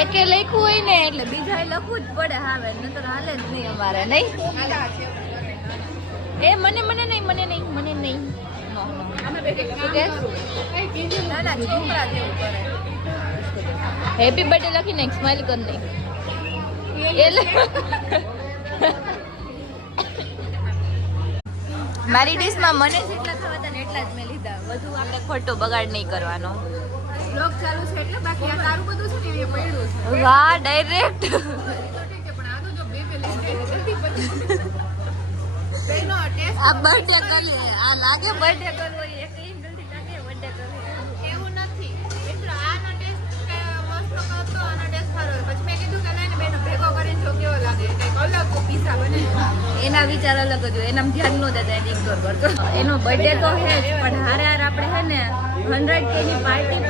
એકે લખ્યું હોય ને એટલે બીજા લખવું જ પડે. હા નતર હાલે જ નહીં અમારે. નહીં એ મને નહીં હેપી બર્થડે લખીને એક સ્માઈલ કર નહીં. મારી ડીશમાં મને જેટલા થવા હતા ને એટલા જ મેં લીધા. વધુ આપણે ખોટો બગાડ નહીં કરવાનો. બ્લોગ ચાલુ છે એટલે બાકી આ તારું બધું છે ને એ પડ્યું છે. વાહ ડાયરેક્ટ. તો ઠીક છે પણ આ તો જો બે લીસ્ટ જલ્દી પછી બેનો ટેસ્ટ આ બર્થડે કરી આ લાગે બર્થડે કરવો એક જલ્દી લાગે બર્થડે કરવો એવું નથી. મિત્રો આનો ટેસ્ટ મસ્ત કરતો આનો ટેસ્ટ સારો પછી મેં કીધું કે લઈને બેનો ભેગો કરીને જો કેવો લાગે કંઈક અલગ પીઝા બને. એના વિચાર અલગ જ હોય. એનામાં ધ્યાન ન દેતા એને ઇગ્નોર કરતો. એનો બર્થડે તો હે જ પણ હારે આપણે હે ને 100K ની પાર્ટી